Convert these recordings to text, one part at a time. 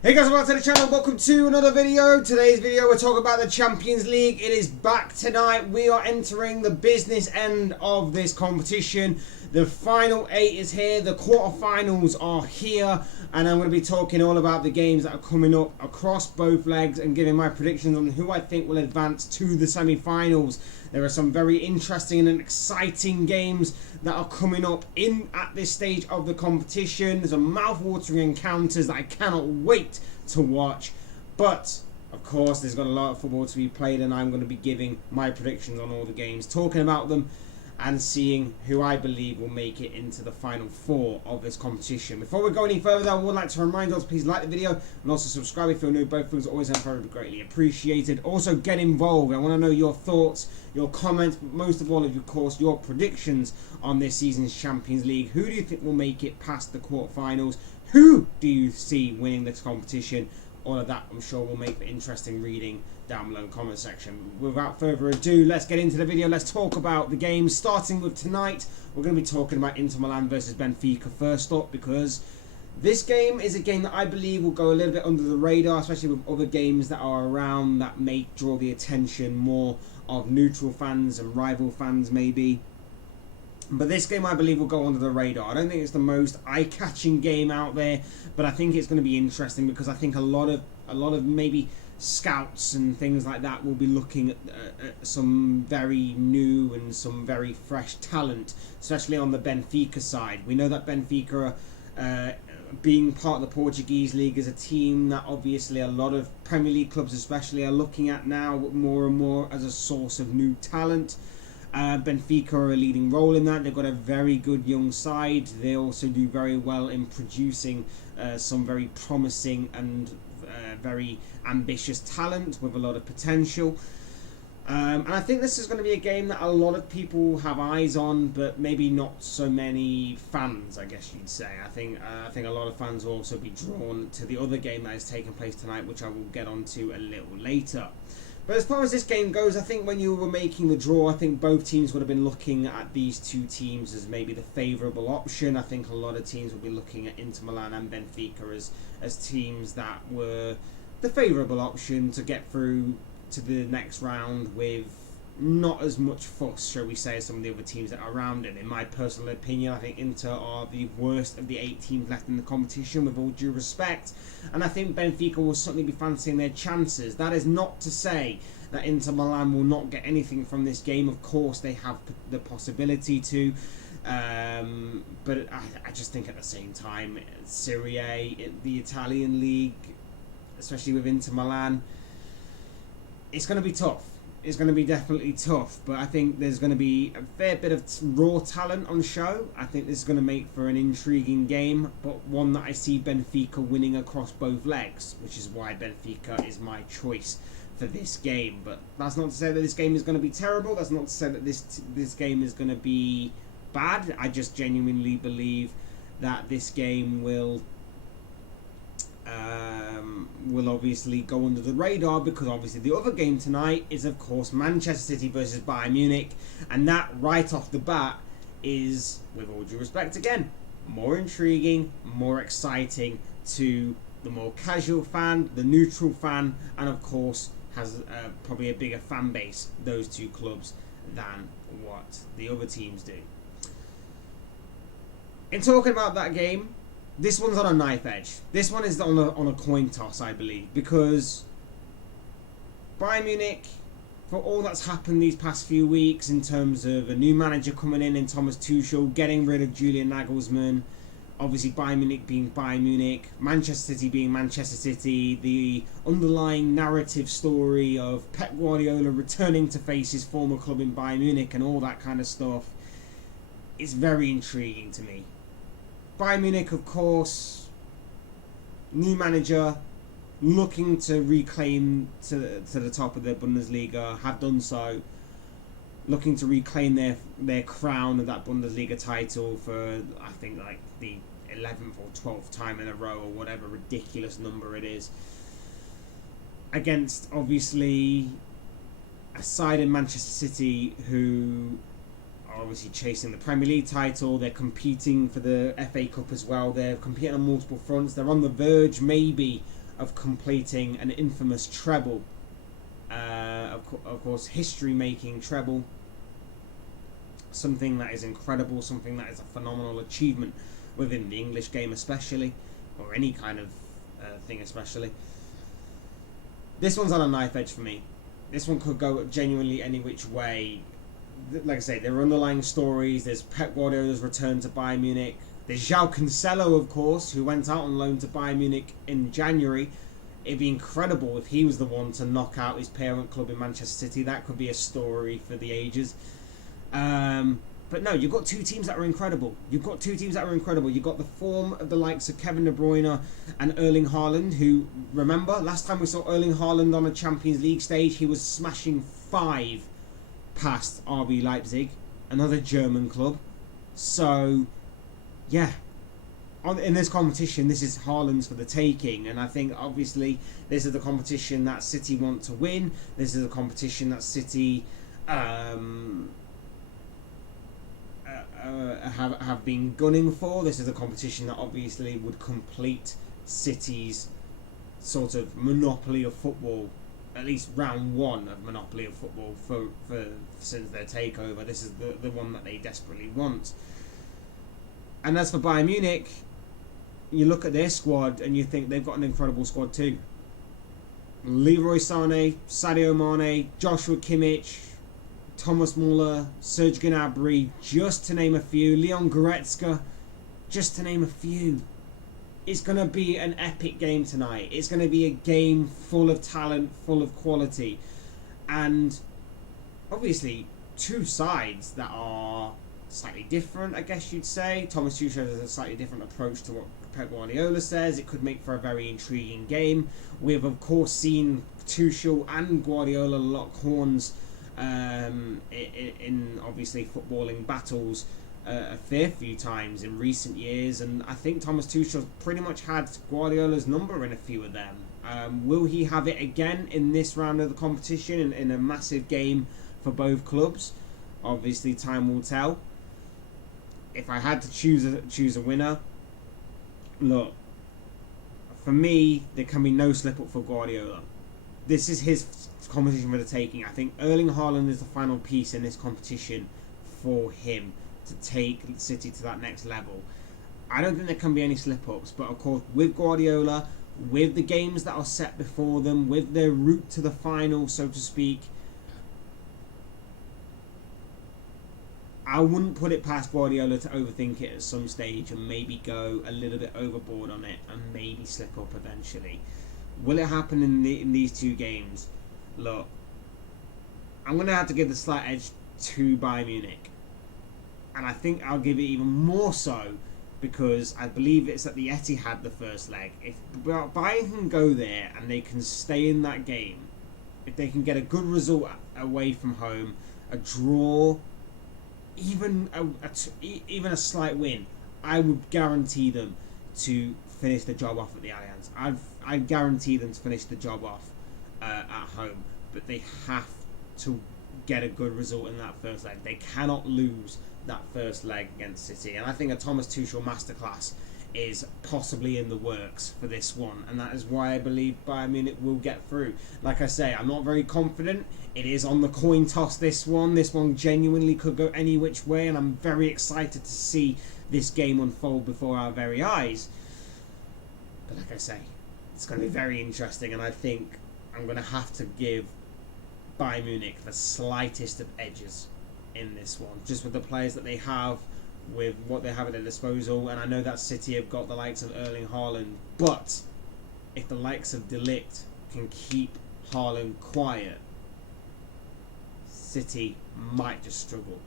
Hey guys, welcome to the channel. Welcome to another video. Today's video we're talking about the Champions League. It is back tonight. We are entering the business end of this competition. The final 8 is here. The quarterfinals are here, and I'm going to be talking all about the games that are coming up across both legs and giving my predictions on who I think will advance to the semi-finals. There are some very interesting and exciting games that are coming up at this stage of the competition. There's some mouth-watering encounters that I cannot wait to watch. But of course, there's got a lot of football to be played, and I'm going to be giving my predictions on all the games, talking about them and seeing who I believe will make it into the final 4 of this competition. Before we go any further, I would like to remind you to please like the video and also subscribe if you're new. Both things are always and very greatly appreciated. Also, get involved. I want to know your thoughts, your comments, but most of all, of course, your predictions on this season's Champions League. Who do you think will make it past the quarterfinals? Who do you see winning this competition? All of that, I'm sure, will make for interesting reading down below in the comment section. Without further ado, let's get into the video. Let's talk about the games. Starting with tonight, we're going to be talking about Inter Milan versus Benfica first up, because this game is a game that I believe will go a little bit under the radar, especially with other games that are around that may draw the attention more of neutral fans and rival fans maybe. But this game, I believe, will go under the radar. I don't think it's the most eye-catching game out there, but I think it's going to be interesting because I think a lot of maybe scouts and things like that will be looking at some very new and some very fresh talent, especially on the Benfica side. We know that Benfica being part of the Portuguese league, is a team that obviously a lot of Premier League clubs especially are looking at now more and more as a source of new talent. Benfica are a leading role in that. They've got a very good young side. They also do very well in producing some very promising and very ambitious talent with a lot of potential. And I think this is going to be a game that a lot of people have eyes on, but maybe not so many fans, I guess you'd say. I think a lot of fans will also be drawn to the other game that is taking place tonight, which I will get onto a little later. But as far as this game goes, I think when you were making the draw, I think both teams would have been looking at these two teams as maybe the favourable option. I think a lot of teams will be looking at Inter Milan and Benfica as teams that were the favourable option to get through to the next round with not as much fuss, shall we say, as some of the other teams that are around it. In my personal opinion, I think Inter are the worst of the 8 teams left in the competition, with all due respect, and I think Benfica will certainly be fancying their chances. That is not to say that Inter Milan will not get anything from this game. Of course, they have the possibility to, but I just think at the same time, Serie A, the Italian league, especially with Inter Milan, it's going to be tough. It's going to be definitely tough, but I think there's going to be a fair bit of raw talent on show. I think this is going to make for an intriguing game, but one that I see Benfica winning across both legs, which is why Benfica is my choice for this game. But that's not to say that this game is going to be terrible. That's not to say that this game is going to be bad. I just genuinely believe that this game will obviously go under the radar, because obviously the other game tonight is of course Manchester City versus Bayern Munich, and that right off the bat is, with all due respect again, more intriguing, more exciting to the more casual fan, the neutral fan, and of course has probably a bigger fan base, those two clubs, than what the other teams do. In talking about that game, this one's on a knife edge. This one is on a coin toss, I believe, because Bayern Munich, for all that's happened these past few weeks in terms of a new manager coming in Thomas Tuchel, getting rid of Julian Nagelsmann, obviously Bayern Munich being Bayern Munich, Manchester City being Manchester City, the underlying narrative story of Pep Guardiola returning to face his former club in Bayern Munich and all that kind of stuff, is very intriguing to me. Bayern Munich, of course, new manager, looking to reclaim to the top of the Bundesliga, have done so, looking to reclaim their crown of that Bundesliga title for, I think, like the 11th or 12th time in a row, or whatever ridiculous number it is, against obviously a side in Manchester City who are obviously chasing the Premier League title. They're competing for the FA Cup as well. They're competing on multiple fronts. They're on the verge maybe of completing an infamous treble. Of course, history-making treble. Something that is incredible, something that is a phenomenal achievement within the English game especially, or any kind of thing especially. This one's on a knife edge for me. This one could go genuinely any which way. Like I say, there are underlying stories. There's Pep Guardiola's return to Bayern Munich. There's João Cancelo, of course, who went out on loan to Bayern Munich in January. It'd be incredible if he was the one to knock out his parent club in Manchester City. That could be a story for the ages. But no, you've got two teams that are incredible. You've got the form of the likes of Kevin De Bruyne and Erling Haaland, who, remember, last time we saw Erling Haaland on a Champions League stage, he was smashing 5 past RB Leipzig, another German club. So, yeah. In this competition, this is Haaland's for the taking, and I think obviously this is the competition that City want to win. This is a competition that City have been gunning for. This is a competition that obviously would complete City's sort of monopoly of football, at least round 1 of monopoly of football for since their takeover. This is the one that they desperately want. And as for Bayern Munich, you look at their squad and you think they've got an incredible squad too. Leroy Sané, Sadio Mane, Joshua Kimmich, Thomas Muller, Serge Gnabry, just to name a few. Leon Goretzka, just to name a few. It's going to be an epic game tonight. It's going to be a game full of talent, full of quality. And obviously, two sides that are slightly different, I guess you'd say. Thomas Tuchel has a slightly different approach to what Pep Guardiola says. It could make for a very intriguing game. We've, of course, seen Tuchel and Guardiola lock horns in obviously footballing battles a fair few times in recent years, and I think Thomas Tuchel pretty much had Guardiola's number in a few of them. Will he have it again in this round of the competition in a massive game for both clubs? Obviously, time will tell. If I had to choose a winner, look, for me, there can be no slip up for Guardiola. This is his competition for the taking. I think Erling Haaland is the final piece in this competition for him to take City to that next level. I don't think there can be any slip-ups, but of course with Guardiola, with the games that are set before them, with their route to the final, so to speak, I wouldn't put it past Guardiola to overthink it at some stage and maybe go a little bit overboard on it and maybe slip up eventually. Will it happen in these two games? Look, I'm going to have to give the slight edge to Bayern Munich. And I think I'll give it even more so because I believe it's at the Etihad the first leg. If Bayern can go there and they can stay in that game, if they can get a good result away from home, a draw, even a slight win, I would guarantee them to finish the job off at the Allianz. I guarantee them to finish the job off at home, but they have to get a good result in that first leg. They cannot lose that first leg against City, and I think a Thomas Tuchel masterclass is possibly in the works for this one, and that is why I believe Bayern Munich will get through. Like I say, I'm not very confident. It is on the coin toss, this one. This one genuinely could go any which way, and I'm very excited to see this game unfold before our very eyes. But like I say, it's going to be very interesting, and I think I'm going to have to give Bayern Munich the slightest of edges in this one, just with the players that they have, with what they have at their disposal. And I know that City have got the likes of Erling Haaland, but if the likes of De Ligt can keep Haaland quiet, City might just struggle.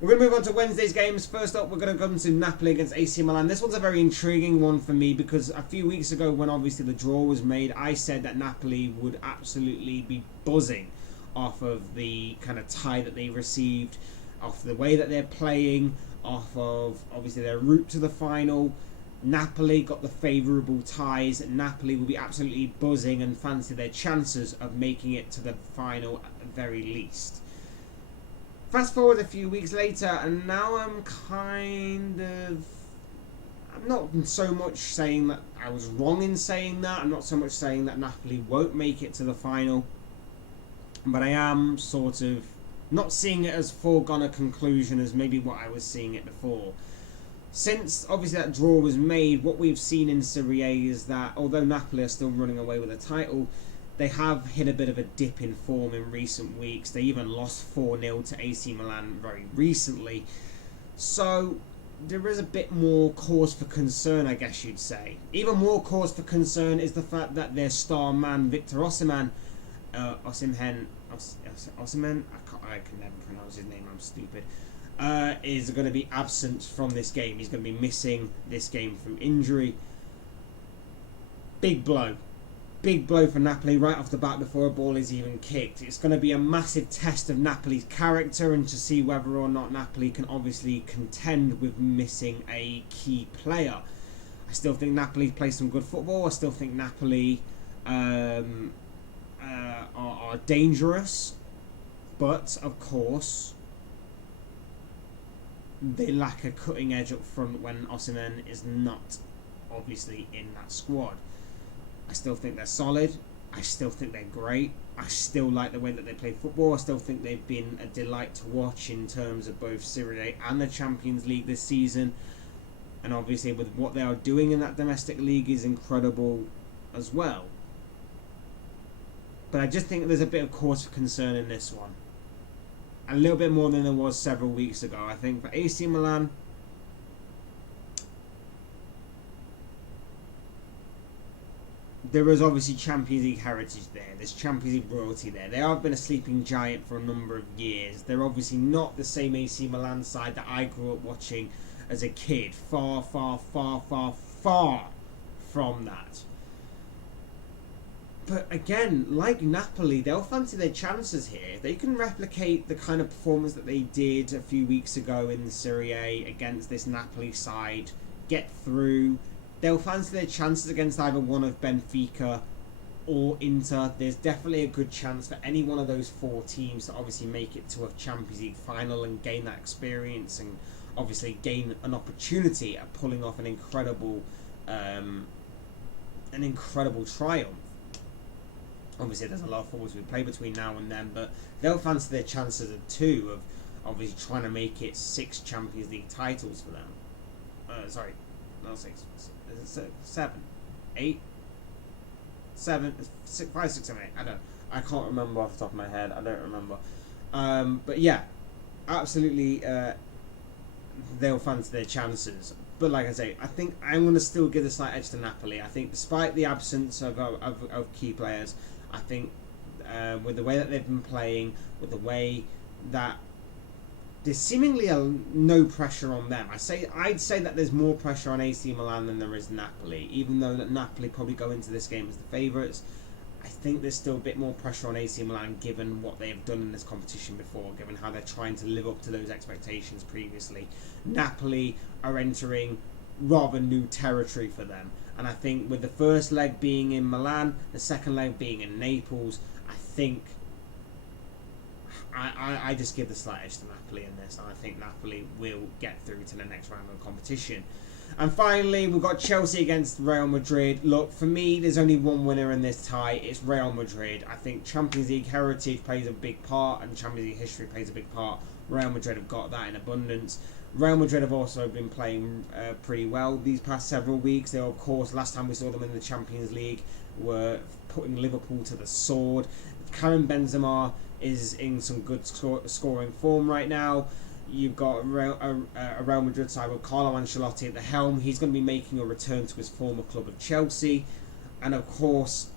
We're going to move on to Wednesday's games. First up, we're going to come to Napoli against AC Milan. This one's a very intriguing one for me because a few weeks ago, when obviously the draw was made, I said that Napoli would absolutely be buzzing off of the kind of tie that they received, off the way that they're playing, off of obviously their route to the final. Napoli got the favourable ties. Napoli will be absolutely buzzing and fancy their chances of making it to the final at the very least. Fast forward a few weeks later, and now I'm kind of I'm not so much saying that I was wrong in saying that. I'm not so much saying that Napoli won't make it to the final. But I am sort of not seeing it as foregone a conclusion as maybe what I was seeing it before. Since obviously that draw was made, what we've seen in Serie A is that although Napoli are still running away with the title, they have hit a bit of a dip in form in recent weeks. They even lost 4-0 to AC Milan very recently. So there is a bit more cause for concern, I guess you'd say. Even more cause for concern is the fact that their star man, Victor Osimhen, Osimhen, I can never pronounce his name, I'm stupid, is going to be absent from this game. He's going to be missing this game through injury. Big blow. Big blow for Napoli right off the bat before a ball is even kicked. It's going to be a massive test of Napoli's character and to see whether or not Napoli can obviously contend with missing a key player. I still think Napoli play some good football. I still think Napoli are dangerous. But, of course, they lack a cutting edge up front when Osimhen is not obviously in that squad. I still think they're solid. I still think they're great. I still like the way that they play football. I still think they've been a delight to watch in terms of both Serie A and the Champions League this season. And obviously with what they are doing in that domestic league is incredible as well. But I just think there's a bit of cause for concern in this one. A little bit more than there was several weeks ago. I think for AC Milan, there is obviously Champions League heritage there. There's Champions League royalty there. They have been a sleeping giant for a number of years. They're obviously not the same AC Milan side that I grew up watching as a kid. Far, far, far, far, far from that. But again, like Napoli, they'll fancy their chances here. They can replicate the kind of performance that they did a few weeks ago in the Serie A against this Napoli side, get through. They'll fancy their chances against either one of Benfica or Inter. There's definitely a good chance for any one of those four teams to obviously make it to a Champions League final and gain that experience and obviously gain an opportunity at pulling off an incredible triumph. Obviously, there's a lot of footballs we play between now and then, but they'll fancy their chances of two of obviously trying to make it 6 Champions League titles for them. Sorry, not 6. Is it 7? 8? 7? 6, 5, 6, 7, 8. I can't remember off the top of my head. I don't remember. But yeah, absolutely, they'll fancy their chances. But like I say, I think I'm going to still give a slight edge to Napoli. I think despite the absence of key players, I think with the way that they've been playing, with the way that there's seemingly no pressure on them. I'd say that there's more pressure on AC Milan than there is Napoli, even though that Napoli probably go into this game as the favourites. I think there's still a bit more pressure on AC Milan given what they've done in this competition before, given how they're trying to live up to those expectations previously. Napoli are entering rather new territory for them. And I think with the first leg being in Milan, the second leg being in Naples, I think I just give the slight edge to Napoli in this. And I think Napoli will get through to the next round of the competition. And finally, we've got Chelsea against Real Madrid. Look, for me, there's only one winner in this tie. It's Real Madrid. I think Champions League heritage plays a big part and Champions League history plays a big part. Real Madrid have got that in abundance. Real Madrid have also been playing pretty well these past several weeks. They, of course, last time we saw them in the Champions League, were putting Liverpool to the sword. Karim Benzema is in some good scoring form right now. You've got a Real Madrid side with Carlo Ancelotti at the helm. He's going to be making a return to his former club of Chelsea. And of course,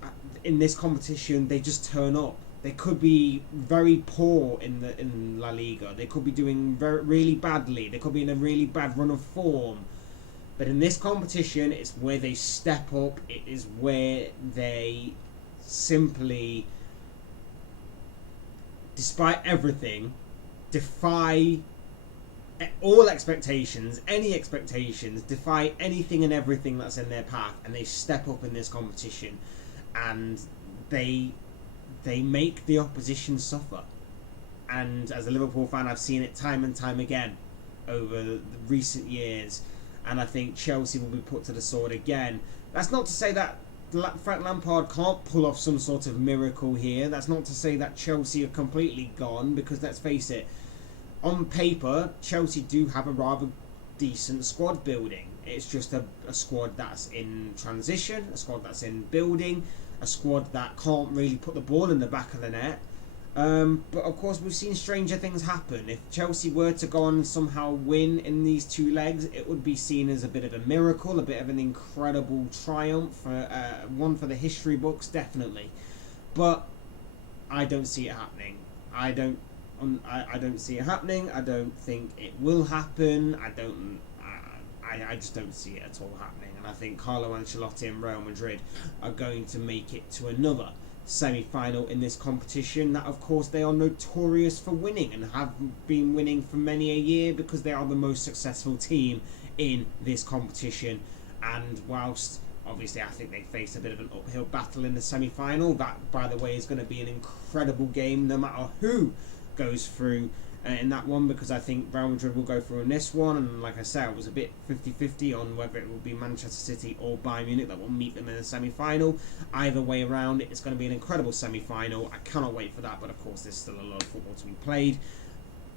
in this competition, they just turn up. They could be very poor in La Liga. They could be doing really badly. They could be in a really bad run of form. But in this competition, it's where they step up. It is where they simply, despite everything, defy all expectations, any expectations, defy anything and everything that's in their path, and they step up in this competition, and they make the opposition suffer. And as a Liverpool fan, I've seen it time and time again over the recent years, and I think Chelsea will be put to the sword again. That's not to say that Frank Lampard can't pull off some sort of miracle here. That's not to say that Chelsea are completely gone, because let's face it, on paper, Chelsea do have a rather decent squad building. It's just a squad that's in transition, a squad that's in building, a squad that can't really put the ball in the back of the net. But of course, we've seen stranger things happen. If Chelsea were to go on and somehow win in these 2 legs, it would be seen as a bit of a miracle, a bit of an incredible triumph, one for the history books, definitely. But I don't see it happening. I don't see it happening. I don't think it will happen. I just don't see it at all happening. And I think Carlo Ancelotti and Real Madrid are going to make it to another semi-final in this competition that, of course, they are notorious for winning and have been winning for many a year, because they are the most successful team in this competition. And whilst obviously I think they face a bit of an uphill battle in the semi-final, that, by the way, is going to be an incredible game no matter who goes through in that one, because I think Real Madrid will go through in this one, and like I said, it was a bit 50-50 on whether it will be Manchester City or Bayern Munich that will meet them in the semi-final. Either way around, it's going to be an incredible semi-final. I cannot wait for that, but of course there's still a lot of football to be played.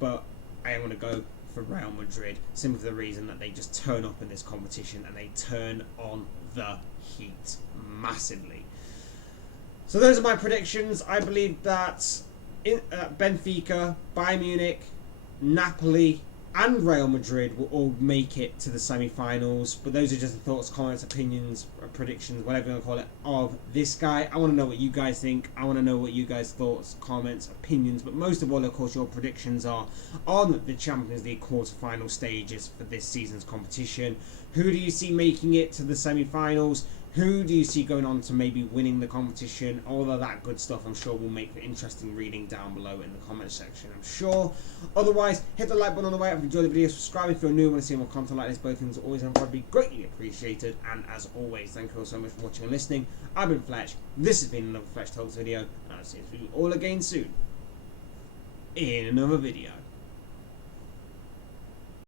But I am going to go for Real Madrid, simply for the reason that they just turn up in this competition and they turn on the heat massively. So those are my predictions. I believe that Benfica, Bayern Munich, Napoli and Real Madrid will all make it to the semi-finals. But those are just the thoughts, comments, opinions, predictions, whatever you want to call it, of this guy. I want to know what you guys think. I want to know what you guys' thoughts, comments, opinions, but most of all, of course, your predictions are on the Champions League quarter-final stages for this season's competition. Who do you see making it to the semi-finals? Who do you see going on to maybe winning the competition? All of that good stuff, I'm sure, will make for interesting reading down below in the comment section, I'm sure. Otherwise, hit the like button on the way up if you enjoyed the video. Subscribe if you're new and want to see more content like this. Both things are always and probably greatly appreciated. And as always, thank you all so much for watching and listening. I've been Fletch. This has been another Fletch Talks video. And I'll see you all again soon in another video.